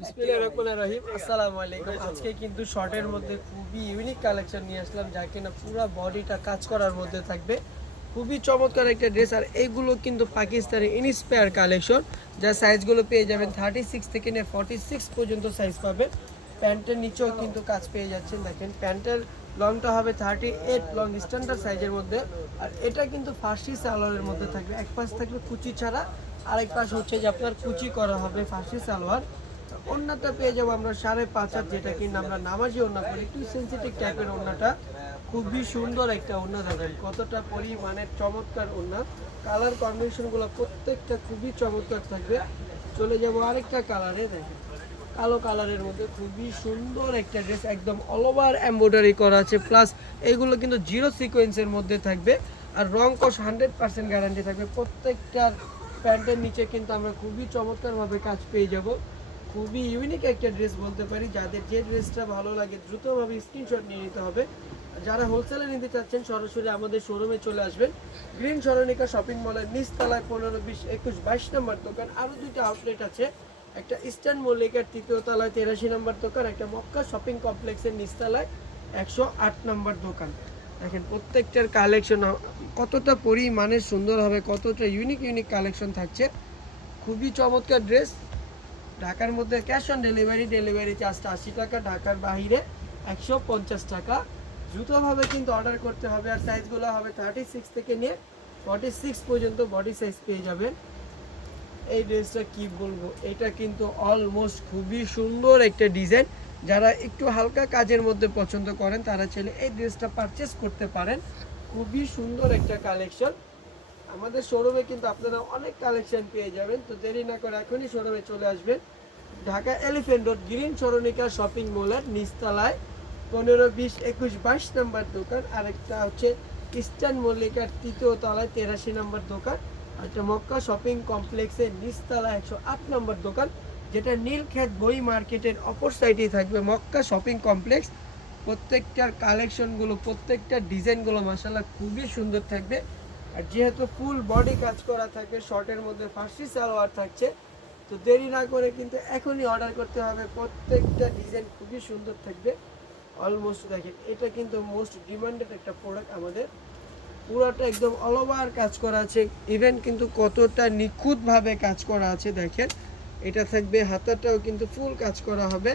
বিসমিল্লাহির আসসালামু আলাইকুম। আজকে কিন্তু শর্টের মধ্যে খুবই ইউনিক কালেকশন নিয়ে আসলাম, যা কিনা পুরো বডিটা কাজ করার মধ্যে থাকবে। খুবই চমৎকার একটা ড্রেস, আর এইগুলো কিন্তু পাকিস্তানি ইন্সপায়ার কালেকশন, যা সাইজগুলো পেয়ে যাবেন 36 থেকে নিয়ে 46 পর্যন্ত সাইজ পাবেন। প্যান্টের নিচেও কিন্তু কাজ পেয়ে যাচ্ছেন। দেখেন প্যান্টের লংটা হবে 38 লং স্ট্যান্ডার্ড সাইজের মধ্যে, আর এটা কিন্তু ফার্সি সালোয়ারের মধ্যে থাকবে। এক পাশ থাকবে কুচি ছাড়া, আরেক পাশ হচ্ছে যে আপনার কুচি করা হবে ফার্সি সালোয়ার। ওড়নাটা পেয়ে যাবো আমরা 5.5 হাত, যেটা কিনা আমরা নামাজি ওড়না করি, একটু সেন্সিটিভ টাইপের ওড়নাটা। খুবই সুন্দর একটা ওড়না, দেখেন কতটা পরিমাণের চমৎকার ওড়না। কালার কম্বিনেশনগুলো প্রত্যেকটা খুবই চমৎকার থাকবে। চলে যাব আরেকটা কালারে, দেখেন কালো কালারের মধ্যে খুবই সুন্দর একটা ড্রেস, একদম অল ওভার এমব্রয়ডারি করা আছে, প্লাস এইগুলো কিন্তু জিরো সিকোয়েন্সের মধ্যে থাকবে। আর রং কোশ 100% গ্যারান্টি থাকবে। প্রত্যেকটার প্যান্টের নিচে কিন্তু আমরা খুবই চমৎকারভাবে কাজ পেয়ে যাব। খুবই ইউনিক একটা ড্রেস বলতে পারি। যাদের যে ড্রেসটা ভালো লাগে দ্রুতভাবে স্ক্রিনশট নিয়ে নিতে হবে। যারা হোলসেলে নিতে চাচ্ছেন সরাসরি আমাদের শোরুমে চলে আসবেন। গ্রিন সরণিকা শপিং মলের নিচতলায় 15, 20, 21, 22 নম্বর দোকান। আরও দুইটা আউটলেট আছে, একটা ইস্টার্ন মল্লিকার 3য় তলায় 83 নম্বর দোকান, একটা মক্কা শপিং কমপ্লেক্সের নিচতলায় 108 নম্বর দোকান। দেখেন প্রত্যেকটার কালেকশন কতটা পরিমাণের সুন্দর হবে, কতটা ইউনিক ইউনিক কালেকশন থাকছে। খুবই চমৎকার ড্রেস। ঢাকার মধ্যে ক্যাশ অন ডেলিভারি, ডেলিভারি চার্জটা 80 টাকা, ঢাকার বাইরে 150 টাকা। দ্রুতভাবে কিন্তু অর্ডার করতে হবে। আর সাইজগুলো হবে 36 থেকে নিয়ে 46 পর্যন্ত বডি সাইজ পেয়ে যাবেন। এই ড্রেসটা কি বলবো, এটা কিন্তু অলমোস্ট খুবই সুন্দর একটা ডিজাইন। যারা একটু হালকা কাজের মধ্যে পছন্দ করেন তারা চাইলে এই ড্রেসটা পারচেস করতে পারেন। খুবই সুন্দর একটা কালেকশন। আমাদের শোরুমে কিন্তু আপনারা অনেক কালেকশন পেয়ে যাবেন, তো দেরি না করে এখনই শোরুমে চলে আসবেন। Dhaka Elephant Road Green Saranika shopping মলের নিচতলায় 15, 20, 21, 22 নম্বর দোকান। আরেকটা হচ্ছে ইস্টার্ন মল্লিকার 3য় তলায় 83 নম্বর দোকান। একটা মক্কা শপিং কমপ্লেক্সের নিচতলায় 108 নম্বর দোকান, যেটা নীলক্ষেত বই মার্কেটের অপর সাইডেই থাকবে মক্কা শপিং কমপ্লেক্স। প্রত্যেকটার কালেকশনগুলো, প্রত্যেকটা ডিজাইনগুলো মাশাআল্লাহ খুবই সুন্দর থাকবে। আর যেহেতু ফুল বডি কাজ করা থাকবে, শর্টের মধ্যে ফার্সি সালোয়ার থাকছে, তো দেরি না করে কিন্তু এখনই অর্ডার করতে হবে। প্রত্যেকটা ডিজাইন খুবই সুন্দর থাকবে। অলমোস্ট দেখেন এটা কিন্তু মোস্ট ডিমান্ডেড একটা প্রোডাক্ট আমাদের। পুরোটা একদম অল ওভার কাজ করা আছে, ইভেন কিন্তু কতটা নিখুঁতভাবে কাজ করা আছে দেখেন। এটা থাকবে হাতাটাও কিন্তু ফুল কাজ করা হবে।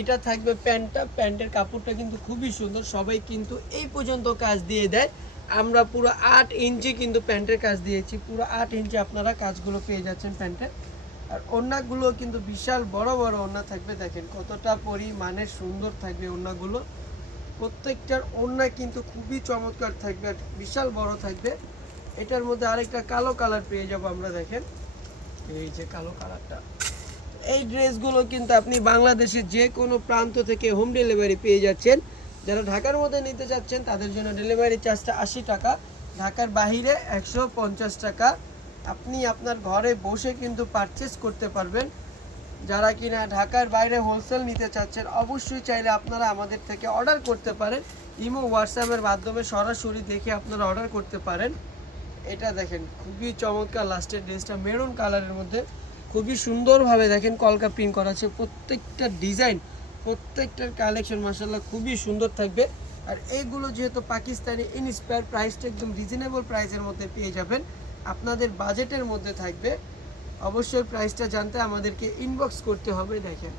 এটা থাকবে প্যান্টটা, প্যান্টের কাপড়টা কিন্তু খুবই সুন্দর। সবাই কিন্তু এই পর্যন্ত কাজ দিয়ে দেয়, আমরা পুরো 8 ইঞ্চি কিন্তু প্যান্টের কাজ দিয়েছি। পুরো 8 ইঞ্চি আপনারা কাজগুলো পেয়ে যাচ্ছেন প্যান্টের। আর ওড়নাগুলো কিন্তু বিশাল বড় বড় ওড়না থাকবে, দেখেন কতটা পরিমাণের সুন্দর থাকবে ওড়নাগুলো। প্রত্যেকটার ওড়না কিন্তু খুবই চমৎকার থাকবে, আর বিশাল বড় থাকবে। এটার মধ্যে আরেকটা কালো কালার পেয়ে যাবো আমরা, দেখেন এই যে কালো কালারটা। এই ড্রেসগুলো কিন্তু আপনি বাংলাদেশের যে কোনো প্রান্ত থেকে হোম ডেলিভারি পেয়ে যাচ্ছেন। যারা ঢাকার মধ্যে নিতে চাচ্ছেন তাদের জন্য ডেলিভারি চার্জটা 80 টাকা, ঢাকার বাইরে 150 টাকা। আপনি আপনার ঘরে বসে কিন্তু পারচেস করতে পারবেন। যারা কিনা ঢাকার বাইরে হোলসেল নিতে চাচ্ছেন অবশ্যই চাইলে আপনারা আমাদের থেকে অর্ডার করতে পারেন। ইমো হোয়াটসঅ্যাপের মাধ্যমে সরাসরি দেখে আপনারা অর্ডার করতে পারেন। এটা দেখেন খুবই চমৎকার লাস্টের ড্রেসটা মেরুন কালারের মধ্যে, খুবই সুন্দরভাবে দেখেন কলকা প্রিন্ট করা আছে। প্রত্যেকটা ডিজাইন, প্রত্যেকটার কালেকশন মাশাআল্লাহ খুবই সুন্দর থাকবে। আর এইগুলো যেহেতু পাকিস্তানি ইন্সপায়ার, প্রাইসটা একদম রিজনেবল প্রাইসের মধ্যে পেয়ে যাবেন, আপনাদের বাজেটের মধ্যে থাকবে। অবশ্যই প্রাইসটা জানতে আমাদেরকে ইনবক্স করতে হবে। দেখেন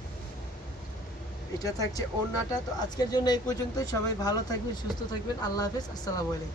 এটা থাকছে ওড়নাটা। তো আজকের জন্য এই পর্যন্তই। সবাই ভালো থাকবেন, সুস্থ থাকবেন। আল্লাহ হাফেজ, আসসালামু আলাইকুম।